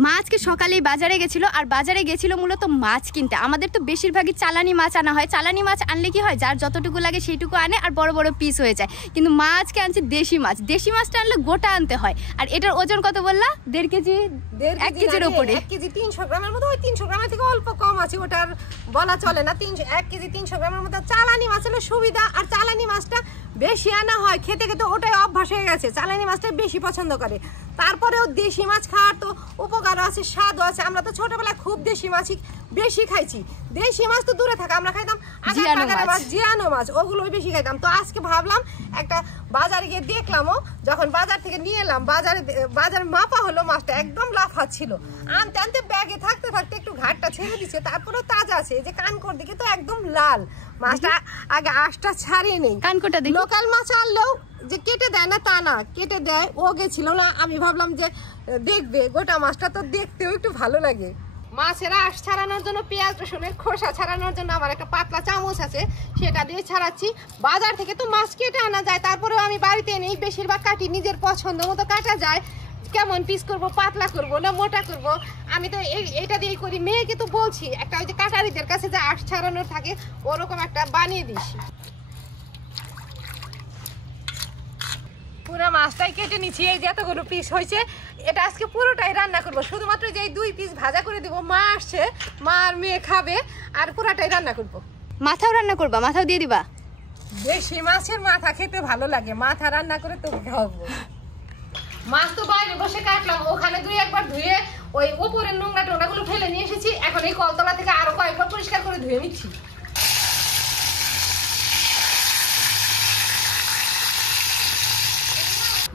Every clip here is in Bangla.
মা আজকে সকালেই বাজারে গেছিল, আর বাজারে গেছিল মূলত মাছ কিনতে। আমাদের তো বেশিরভাগই চালানি মাছ আনা হয়। চালানি মাছ আনলে কি হয়, যার যতটুকু লাগে সেইটুকু আনে আর বড় বড় পিস হয়ে যায়। কিন্তু মা আজকে আনছে দেশি মাছ। দেশি মাছটা আনলে গোটা আনতে হয়। আর এটার ওজন কত বললা? 1.5 কেজি, 1 কেজির উপরে। 1 কেজি 300 গ্রামের মতো, ওই 300 গ্রামের থেকে অল্প কম আছে, ওটার বলা চলে না। 1 কেজি 300 গ্রামের মতো। চালানি মাছ হলে সুবিধা, আর চালানি মাছটা বেশি আনা হয়, খেতে খেতে ওটাই অভ্যাস হয়ে গেছে। চালানি মাছটাই বেশি পছন্দ করে। তারপরেও দেশি মাছ খাওয়ার তো উপকারও আছে, স্বাদও আছে। আমরা তো ছোটবেলায় খুব দেশি মাছই বেশি খাইছি। দেশি মাছ তো দূরে থাকা, আমরা খাইতাম জিয়ানো মাছ, ওগুলোই বেশি খাইতাম। তো আজকে ভাবলাম একটা বাজারে গিয়ে দেখলামও, যখন বাজার থেকে নিয়ে এলাম, বাজারে মাপা হলো, মাছটা একদম লাফাচ্ছিল। আনতে আনতে ব্যাগে থাকতে থাকতে একটু ঘাটটা ছেড়ে দিচ্ছে, তারপরেও তাজা আছে। এই যে কানকোর দিকে তো একদম লাল মাছটা, আগে আঁশটা ছাড়িয়ে নেই। কানকোটা দেখি। লোকাল মাছ আনলেও যে কেটে দেয় না তা না, কেটে দেয়। ও গেছিল না, আমি ভাবলাম যে দেখবে গোটা মাছটা, তো দেখতেও একটু ভালো লাগে। মাছের আঁশ ছাড়ানোর জন্য, পেঁয়াজ রসুনের খোসা ছাড়ানোর জন্য আমার একটা পাতলা চামচ আছে, সেটা দিয়ে ছাড়াচ্ছি। বাজার থেকে তো মাছ কেটে আনা যায়, তারপরেও আমি বাড়িতে এনেই বেশিরভাগ কাটি, নিজের পছন্দ মতো কাটা যায়। কেমন পিস করব, পাতলা করব না মোটা করব, আমি তো এইটা দিয়েই করি। মেয়েকে তো বলছি একটা ওই যে কাটারিদের কাছে যে আঁশ ছাড়ানোর থাকে, ওরকম একটা বানিয়ে দিস। পুরো মাছটাই কেটে নিচ্ছি, এই যে এতগুলো পিস হয়েছে। এটা আজকে পুরোটাই রান্না করব, শুধুমাত্র যে 2 পিস ভাজা করে দিব। মা আসছে, মা আর মেয়ে খাবে, আর পুরোটাই রান্না করব। মাথাও রান্না করবা? মাথাও দিয়ে দিবা? দেশি মাছের মাথা খেতে ভালো লাগে, মাথা রান্না করে তো খাবো। মাছ তো বাইরে বসে কাটলাম, ওখানে 2-1 ধুয়ে ওই উপরের নোংরা টোংরাগুলো ফেলে নিয়ে এসেছি। এখন এই কলতলা থেকে আরো কয়েকবার পরিষ্কার করে ধুয়ে নিচ্ছি।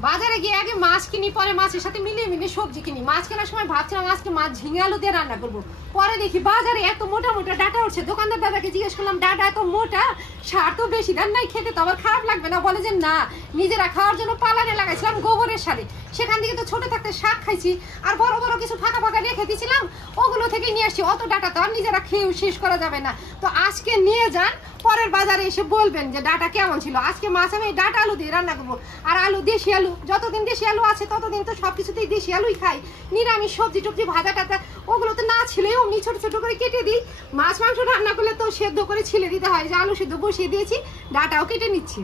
বাজারে গিয়ে আগে মাছ কিনি, পরে মাছের সাথে মিলিয়ে মিলিয়ে সবজি কিনি। মাছ কেনার সময় ভাবছিলাম আজকে মাছ ঝিঙে আলু দিয়ে রান্না করবো, পরে দেখি বাজারে এত মোটা মোটা ডাটা উঠছে। দোকানদার দাদাকে জিজ্ঞেস করলাম, ডাটা এত মোটা, সার তো বেশি দাম নাই, খেতে তো আবার খারাপ লাগবে না? বলে যে না, নিজেরা খাওয়ার জন্য পালানে লাগাইছিলাম গোবরের সারে, সেখান থেকে তো ছোট থাকতে শাক খাইছি, আর বড় বড় কিছু ফাঁকা ফাঁকা রেখে দিয়েছিলাম, ওগুলো থেকে নিয়ে আসছি। অত ডাটা তো আর নিজেরা খেয়েও শেষ করা যাবে না। তো আজকে নিয়ে যান, পরের বাজারে এসে বলবেন যে ডাটা কেমন ছিল। আজকে মাছ আমি ডাটা আলু দিয়ে রান্না করবো। আর আলু, দেশি আলু, যতদিন দেশি আলু আছে ততদিন তো সবকিছুতেই দেশি আলুই খাই। নিরামিষ সবজি টবজি ভাজা টাজা ওগুলো তো না ছিলে অমনি ছোট ছোট করে কেটে দিই। মাছ মাংস রান্না করলে তো সেদ্ধ করে ছিলে দিতে হয়, যে আলু সেদ্ধ বসিয়ে দিয়েছি, ডাটাও কেটে নিচ্ছি।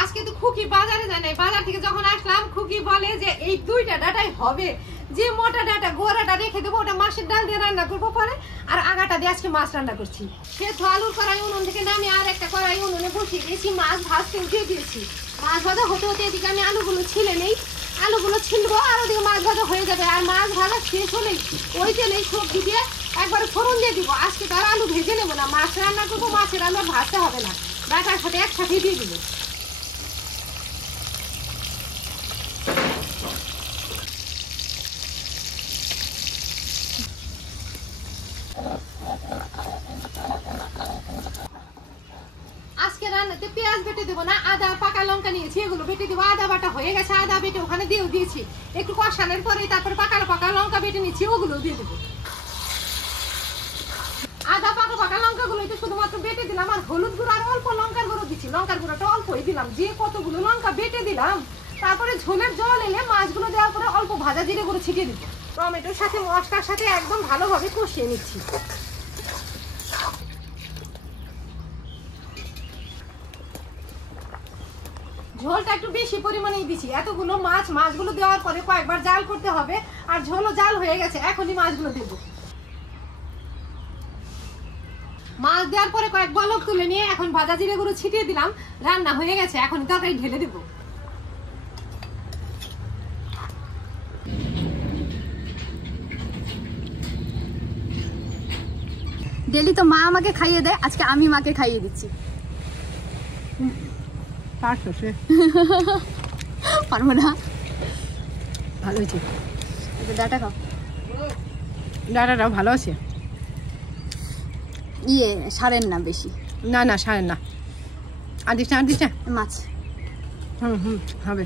আজকে তো খুকি বাজারে যায় নাই, বাজার থেকে যখন আসলাম খুকি বলে যে এই 2টা ডাটাই হবে, যে মোটা ডাটা গোড়াটা রেখে দেবো, ওটা মাছের ডাল দিয়ে রান্না করবো পরে, আর আগাটা দিয়ে আজকে মাছ রান্না করছি। সেদ্ধ আলুর কড়াই উনুন থেকে নামিয়ে আর একটা কড়াই উনুনে বসিয়ে দিয়েছি, মাছ ভাজতে দিয়ে দিয়েছি। মাছ ভাজা হতে হতে এদিকে আমি আলুগুলো ছিলে নেই, আলুগুলো ছিলবো, আর ওদিকে মাছ ভাজা হয়ে যাবে। আর মাছ ভাজা শেষ হলেই ওই তেলেই সবজি দিয়ে একবারে ফোড়ন দিয়ে দিব। আজকে তার আলু ভেজে নেবো না, মাছ রান্না করবো, মাছের আলু ভাজতে হবে না, ডাটার সাথে একসাথে দিয়ে দিব। আজকে রান্নাতে পেঁয়াজ বেটে দেবো না, আদা পাকা লঙ্কা নিয়েছি, এগুলো বেটে দেবো। আদা বাটা হয়ে গেছে, আদা বেটে ওখানে দিয়েও দিয়েছি। একটু কষানোর পরে তারপরে পাকা লঙ্কা বেটে নিচ্ছি, ওগুলো দিয়ে দেবো। আদা পাকা লঙ্কা গুলো তো শুধুমাত্র বেটে দিলাম, আর হলুদ গুঁড়ো আর অল্প লঙ্কার গুঁড়ো দিচ্ছি। লঙ্কার গুঁড়োটা অল্পই দিলাম, যে কতগুলো লঙ্কা বেটে দিলাম। তারপরে ঝোলের জল এলে মাছগুলো দেওয়ার পরে অল্প ভাজা জিরে গুঁড়ো ছিটিয়ে দিব। টমেটোর সাথে মশলার সাথে একদম ভালোভাবে কষিয়ে নিচ্ছি। ঝোলটা একটু বেশি পরিমাণেই দিচ্ছি, এতগুলো মাছগুলো দেওয়ার পরে কয়েকবার জাল করতে হবে, আর ঝোলও জাল হয়ে গেছে, এখনই মাছগুলো দেব। মাছ দেওয়ার পরে কয়েক বলক তুলে নিয়ে এখন ভাজা জিরে গুঁড়ো ছিটিয়ে দিলাম, রান্না হয়ে গেছে। এখন তরকারি ঢেলে দেব। ডেলি তো মা আমাকে খাইয়ে দেয়, আজকে আমি মাকে খাইয়ে দিচ্ছি। পারবো না, ভালো হয়েছে। ডাটা খাও, ডাটাটাও ভালো আছে। সারেন না বেশি, না সারেন না। আর দিচ্ছা মাছ হবে।